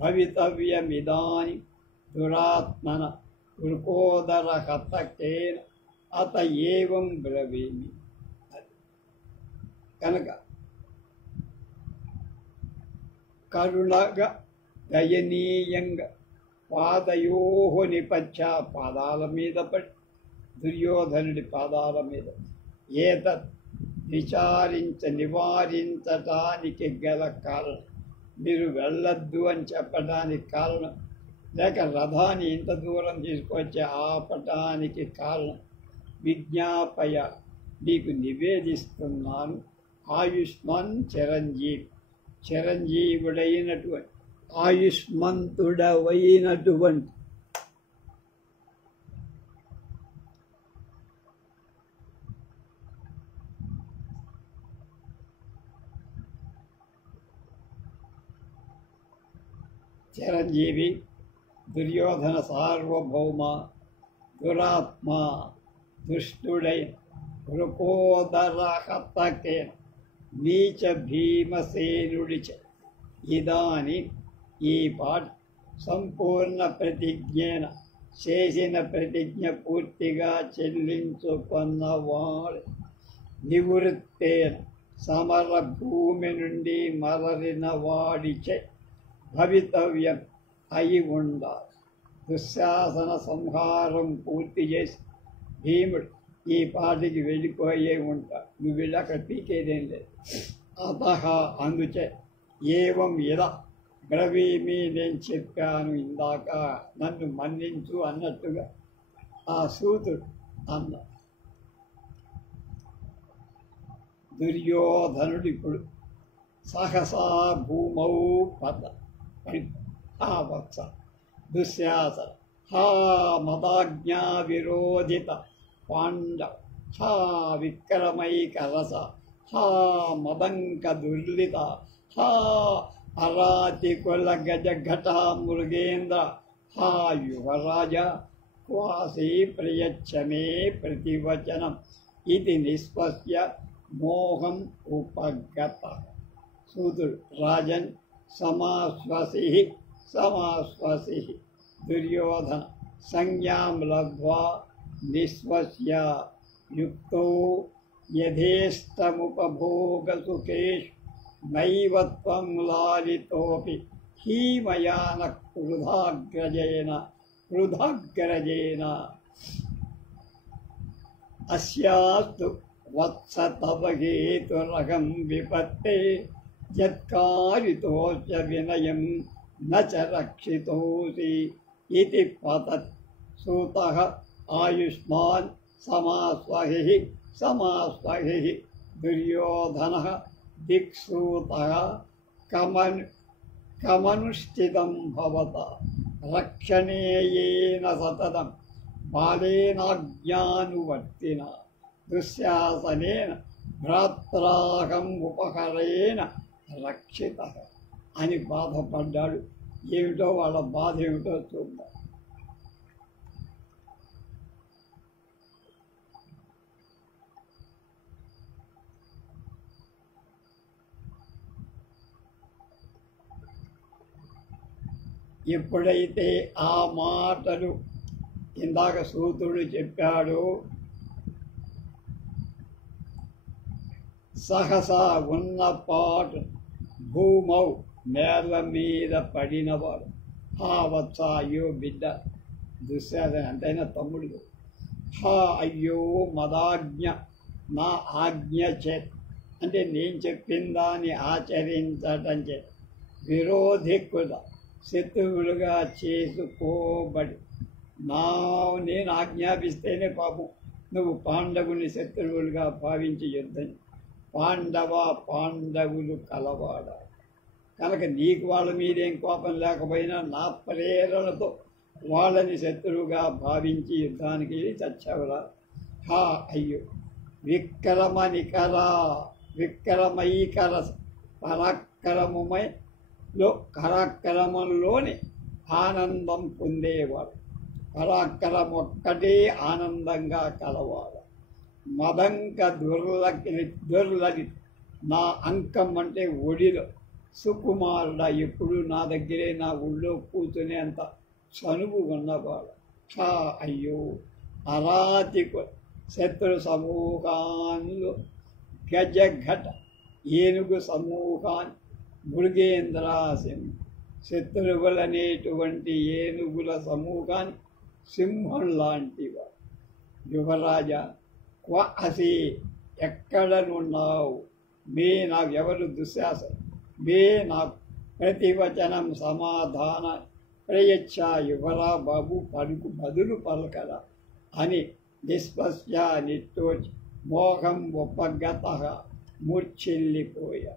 భవితవ్యమిదాని దురాత్మన వృకోదర హతకేన అత ఏవం బ్రవీమి. కనుక కరుణగా దయనీయంగా పాదయోహో నిపచ్చ పాదాల మీద పడి, దుర్యోధనుడి పాదాల మీద, ఏతత్ నివారించటానికి గల కారణం, మీరు వెళ్ళొద్దు అని చెప్పడానికి కారణం, లేక రథాన్ని ఇంత దూరం తీసుకొచ్చి ఆపటానికి కారణం, విజ్ఞాపయ నీకు నివేదిస్తున్నాను. ఆయుష్మాన్ చిరంజీవి, చిరంజీవుడైనటువంటి ఆయుష్మంతుడవైనటువంటి చిరంజీవి, దుర్యోధన సార్వభౌమ, దురాత్మ, దుష్టుడై వృకోదర హతకే నీచ భీమసేనుడిచ ఇదాని ఈ పాట సంపూర్ణ ప్రతిజ్ఞేన చేసిన ప్రతిజ్ఞ పూర్తిగా చెల్లించుకున్నవాడు, నివృత్తేన సమర భూమి నుండి మరలిన వాడిచే భవితవ్యం అయి ఉండాలి. దుశ్శాసన సంహారం పూర్తి చేసి భీముడు ఈ పాటికి వెళ్ళిపోయే ఉంటాడు. నువ్వు వెళ్ళి అక్కడ పీకేదేం లేదు. అత అందుచే ఏవం ఇలా బ్రవీమి నేను చెప్పాను ఇందాక, నన్ను మన్నించు అన్నట్టుగా ఆ సూతుడు అన్న. దుర్యోధనుడు ఇప్పుడు సహసా భూమౌ పద ఆ వత్స దుశ్శాసన హా మదాజ్ఞా విరోధిత పాండవ హా విక్రమైకరస హా మదంక దుర్లిత హా అరాతికుల గజఘట మృగేంద్ర హా యువరాజ క్వాసి ప్రయచ్చమే ప్రతివచనం ఇది నిష్పస్య మోహం ఉపగత. సూతుడు రాజన్ సమాశ్వసి సమాశ్వసి. దుర్యోధన సంజ్ఞాం లబ్ధ్వా నిశ్వస్య యుక్తో యథేష్టముపభోగసుఖేషు నైవ త్వం లాలితోపి హీమయాన క్రుధాగ్రజేన అస్యాస్తు వత్స తవ హేతురహం విపత్తే యత్కారితోస్య వినయం న చ రక్షితోసి ఇతి పతత్. సూతః ఆయుష్మాన్ సమాస్వహి సమాస్వహి. దుర్యోధనః దిక్సూతః కమనుష్ఠితం భవత రక్షణేయేన సతతం బాలేనాజ్ఞానువర్తిన దుశ్శాసనేన భ్రాత్రాహం ఉపహరేణ రక్షిత అని బాధపడ్డాడు. ఏమిటో వాళ్ళ బాధ ఏమిటో చూద్దాం. ఎప్పుడైతే ఆ మాటలు ఇందాక సూతుడు చెప్పాడు, సహసా ఉన్న పాటు భూమౌ నేల మీద పడినవాడు. హా వత్స అయ్యో బిడ్డ దుశ్శాసన అంతైనా తమ్ముడు. హా అయ్యో మదాజ్ఞ నా ఆజ్ఞ చే అంటే నేను చెప్పిన దాన్ని ఆచరించటం చే విరోధికుల శత్రువులుగా చేసుకోబడి నేను ఆజ్ఞాపిస్తేనే పాపం నువ్వు పాండవుని శత్రువులుగా భావించి యుద్ధం. పాండవులు కలవాడ కనుక నీకు వాళ్ళ మీదేం కోపం లేకపోయినా నా ప్రేరణతో వాళ్ళని శత్రువుగా భావించి యుద్ధానికి చచ్చావురా. హా అయ్యో విక్రమైకర పరాక్రమంలోని ఆనందం పొందేవాడు. పరాక్రమం ఒక్కటే ఆనందంగా కలవాడు. మదంక దుర్లలి నా అంకం అంటే ఒడిలో సుకుమారుడ ఎప్పుడు నా దగ్గరే నా ఊళ్ళో కూర్చునేంత చనువు ఉన్నవాడు. హా అయ్యో అరాతికు శత్రు సమూహాన్లు గజఘట ఏనుగు సమూహాన్ని మృగేంద్రాసిం శత్రువులనేటువంటి ఏనుగుల సమూహాన్ని సింహం లాంటివాడు. యువరాజా క్వ అసి ఎక్కడనున్నావు? నాకెవరు దుశ్శాసన నా ప్రతివచనం సమాధాన ప్రయచ్చ యువరా బాబు బదులు పలకరా అని నిస్పృశ్య నిట్టోచి మోహం ఉపగత మూర్ఛిల్లిపోయా.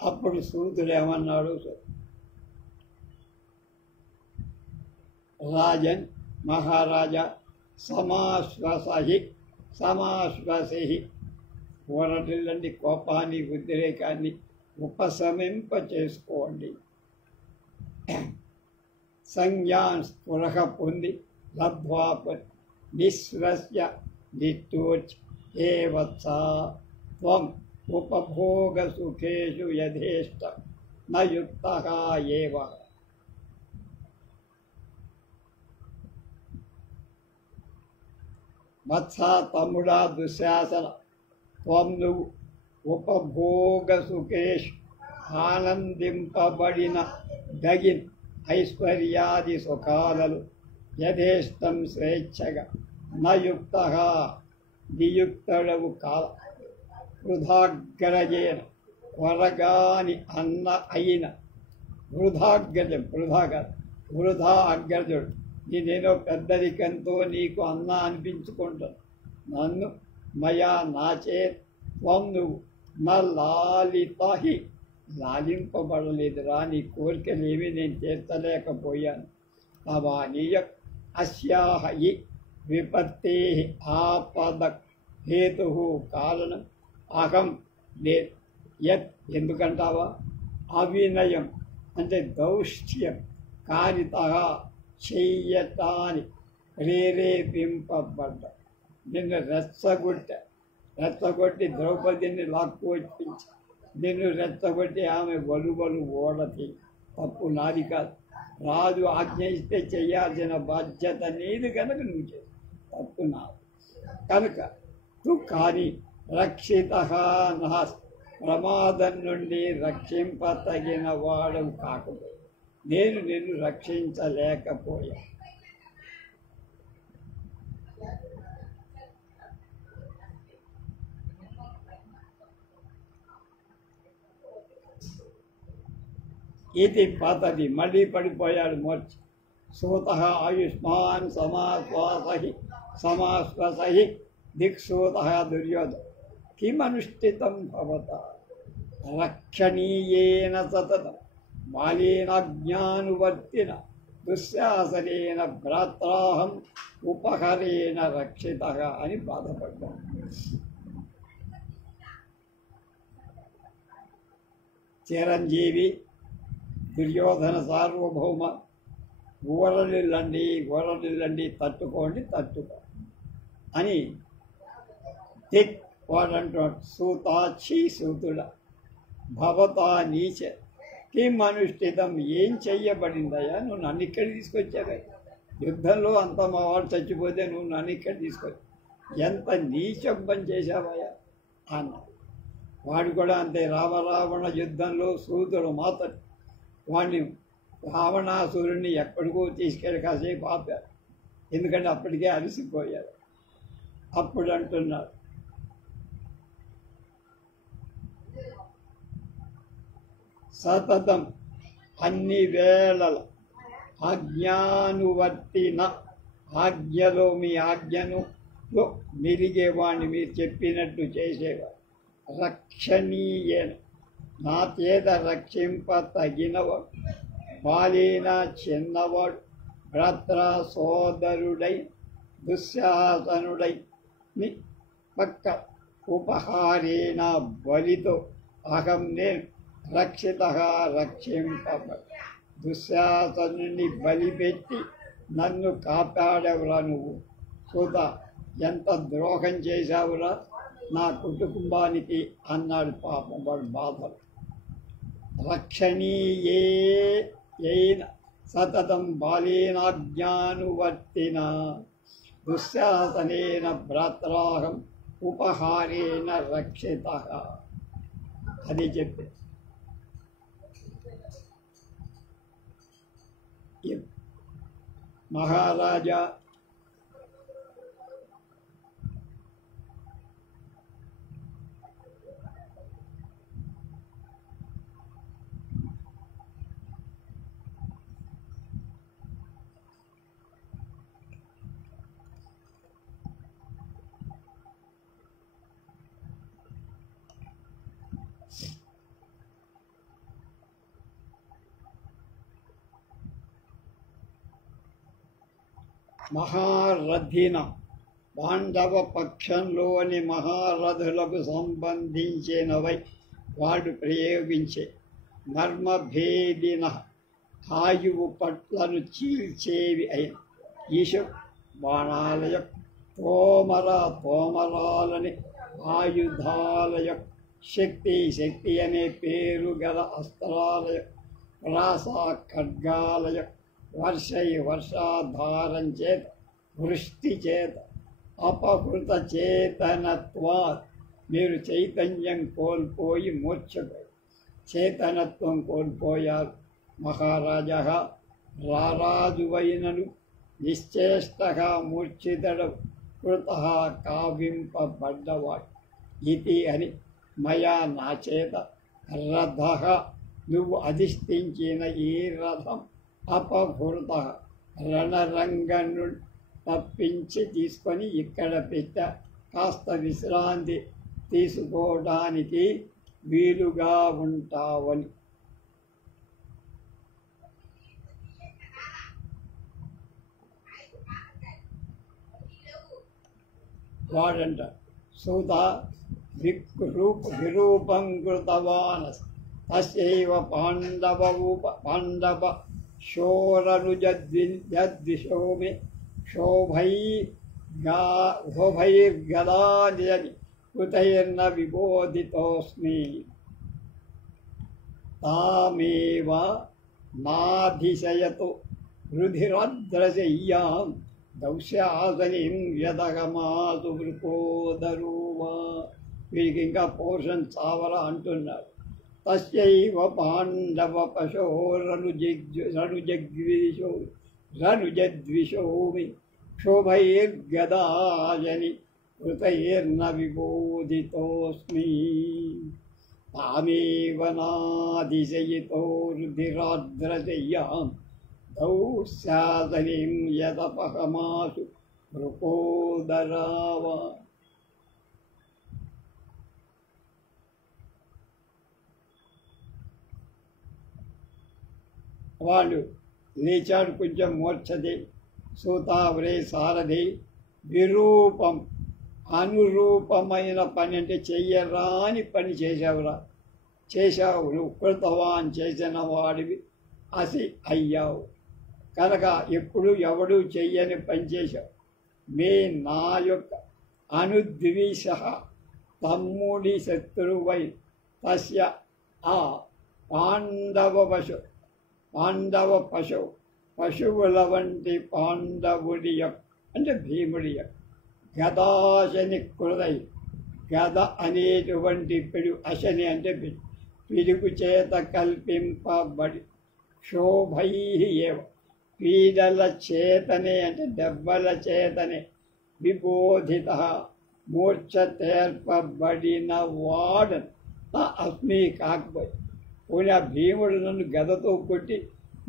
అప్పుడు సూతుడు ఏమన్నాడు? రాజన్ మహారాజా సమాశ్వసి పోరటిల్లండి, కోపాన్ని ఉద్రేకాన్ని ఉపశమింప చేసుకోండి. సంజ్ఞాన్ స్పృహ పొంది లబ్ధ్వాప నిస్రస్య నిట్టూర్చి హే వత్స త్వం ఉపభోగ సుఖేషు యథేష్ట నయుక్తః ఏవ. వత్స తమ్ముడా దుశ్శాసన త్వం నువ్వు ఉపభోగ సుఖేషు ఆనందింపబడిన దగిన్ ఐశ్వర్యాది సుఖాలలో యథేష్టం స్వేచ్ఛగా నయుక్తః నియుక్తుడవు కాల. వృధాగ్రజేన వరగాని అన్న అయిన వృధా అగ్రజుడు నేనేదో పెద్దరికంతో నీకు అన్న అనిపించుకుంటాను. నన్ను మయా నాచే త్వం నువ్వు నా లాలితహి లాలింపబడలేదురా, నీ కోరికలేమి నేను తీర్చలేకపోయాను. తవానీయ అస్యాహ ఈ విపత్తే ఆపద హేతు కారణం అహం యత్ ఎందుకంటావా అవినయం అంటే దౌష్ట్యం కారిత చెయ్యటాన్ని ప్రేరేపింపబడ్డ. నిన్ను రెచ్చగొట్టి ద్రౌపదిని లాక్కొచ్చించి నిన్ను రెచ్చగొట్టి ఆమె వలువలు ఓడతి. తప్పు నాది కాదు. రాజు ఆజ్ఞ ఇస్తే చేయాల్సిన బాధ్యత నీది కనుక నువ్వు చేసి తప్పు నాది కనుక కానీ రక్షిత నాస్ ప్రమాదం నుండి రక్షింపతగిన వాడు కాకపోయి నేను నిన్ను రక్షించలేకపోయా. ఇది పతది మళ్ళీ పడిపోయాడు మూర్ఛ. సూత ఆయుష్మాన్ సమాశ్వసహి దిక్సూత దుర్యోధన కిమనుష్ఠితం భవత రక్షణీయేన సతతం బాలేనాజ్ఞానువర్తిన దుశ్శాసనేన భ్రాత్రాహం ఉపహరేణ రక్షిత అని బాధపడ్డాడు. చిరంజీవి దుర్యోధన సార్వభౌమ ఊరలిల్లండి తట్టుకోండి అని దిక్ వాడంటాడు. సూతాక్షి సూతుడ భవతా నీచ కిం అనుష్ఠితం ఏం చెయ్యబడిందయ్యా? నువ్వు నన్ను ఇక్కడ తీసుకొచ్చావే. యుద్ధంలో అంత మా వాడు చచ్చిపోతే నువ్వు నన్ను ఇక్కడ తీసుకొచ్చి ఎంత నీచం పని చేశావయ్యా అన్న. వాడు కూడా అంతే. రామరావణ యుద్ధంలో సూతుడు మాత్రం వాడిని రావణాసురుణ్ణి ఎక్కడికో తీసుకెళ్ళి కాసేపు ఆపారు. ఎందుకంటే అప్పటికే అలసిపోయారు. అప్పుడు అంటున్నారు, సతతం అన్ని వేళల ఆజ్ఞానువర్తిన, ఆజ్ఞలో మీ ఆజ్ఞను మెరిగేవాడిని, మీరు చెప్పినట్టు చేసేవాడు. రక్షణీయేన, నా చేత రక్షింప తగినవాడు. బాలేన, చిన్నవాడు. భ్రాత్ర, సోదరుడై, దుశ్శాసనుడై పక్క ఉపహారేణ, బలితో అహం నేను రక్షిత, రక్షింపబడి. దుశ్శాసనుని బలిపెట్టి నన్ను కాపాడవురా నువ్వు. సూత, ఎంత ద్రోహం చేశావురా నా కుటుంబానికి అన్నాడు. పాపం వాడు బాధలు. రక్షణీయేన సతతం బాలేనాజ్ఞానువర్తిన, దుశ్శాసనేన భ్రాత్రాహం ఉపహారేణ రక్షిత. అది చెప్పి మహారాజా మహారథిన, పాండవ పక్షంలోని మహారథులకు సంబంధించినవై వాడు ప్రయోగించే మర్మభేదిన, ఆయువు పట్లను చీల్చేవి అయిన ఈశు బాణాలయ, తోమరాలని ఆయుధాలయ, శక్తి అనే పేరు గల అస్త్రాలయ, ప్రాస ఖడ్గాలయ, వర్షాధారం చేత, వృష్టి చేత, అపహృత చేతనత్వా, మీరు చైతన్యం కోల్పోయి మూర్ఛపోయి చేతనత్వం కోల్పోయారు. మహారాజా, రారాజువైనను నిశ్చేష్టగా మూర్ఛితడు కృత, కావింపబడ్డవాడు. ఇది అని మయా, నా చేత, రథ, నువ్వు అధిష్ఠించిన ఈ రథం, అపహృత, రణరంగను తప్పించి తీసుకొని ఇక్కడ పెట్ట, కాస్త విశ్రాంతి తీసుకోవడానికి వీలుగా ఉంటావని. వాడంట, సూత, విరూపం కృతవాన్ తస్యైవ పాండవ శోరనుజద్విషోమి శోభైర్గదాని కృతైర్న విబోధితోస్మి. తామేవ నాధిశయతో రుధిరద్రశయ్యాం దౌశ్యాసనిం యదగమాసు వృకోదరువా. వీరికి ఇంకా పోర్షన్ చావల అంటున్నాడు. తస్యైవ పాండవ పశోరనుజద్విషోమి శోభైర్గదాయని కృతైర్న విబోధితోస్మి. తామేవ నాధిశయితో రుధిరాద్రశయ్యాం దౌశ్యాసనిం యదపహమాసు వృకోదరావా. వాడు లేచాడు, కొంచెం మూర్ఛది. సూతావరే సారథి, విరూపం, అనురూపమైన పని అంటే చెయ్యరాని పని చేసావురా, చేశావు నువ్వు. కృతవాన్, చేసిన వాడివి. అసి, అయ్యావు కనుక ఎప్పుడు ఎవడు చెయ్యని పని చేశావు. నా యొక్క అనుద్విష, తమ్ముడి శత్రువై, తస్య ఆ పాండవ పశువుల వంటి పాండవుడి యొక్క అంటే భీముడి యొక్క గదాశని కృదై, గద అనేటువంటి అశని అంటే పిడుగు చేత కల్పింపబడి, క్షోభై ఏవ పీడల చేతనే అంటే దెబ్బల చేతనే, విబోధిత మూర్ఛ తేర్పబడిన వాడను నా అస్మి కాకపోయి. పోనీ ఆ భీముడు నన్ను గదతో కొట్టి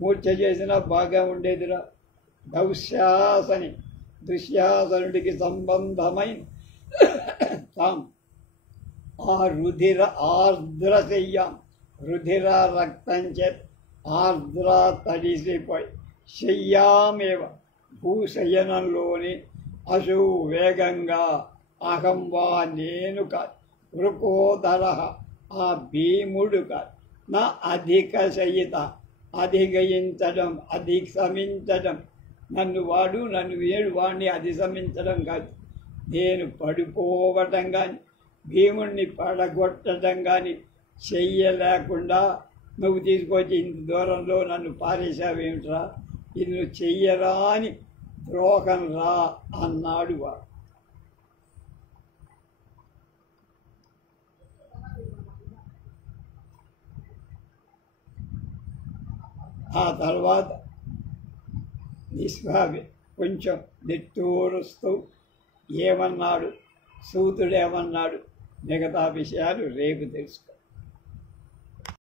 మూర్ఛ చేసినా బాగా ఉండేదిరా. దౌశ్యాసని దుశ్శాసనుడికి సంబంధమైన తాం ఆ రుధిర ఆర్ద్రశయ్యాం, రుధిర రక్తం చేత ఆర్ద్ర తడిసిపోయి, శయ్యామేవ భూశయనంలోని అశు వేగంగా, అహం వా నేను కాదు, వృకోదర ఆ భీముడు కాదు, నా అధిక శయిత అధిగయించడం అధిగమించడం, నన్ను వేడు వాడిని అధిగమించడం కాదు, నేను పడిపోవటం కానీ భీముణ్ణి పడగొట్టడం కానీ చెయ్యలేకుండా నువ్వు తీసుకొచ్చి ఇంత దూరంలో నన్ను పారేశావేమిట్రా, ఇది నువ్వు చెయ్యరా అని ద్రోహం రా అన్నాడు వాడు. ఆ తర్వాత నిస్వామి కొంచెం నిట్టూరుస్తూ ఏమన్నాడు, సూతుడు ఏమన్నాడు, మిగతా విషయాలు రేపు తెలుసుకో.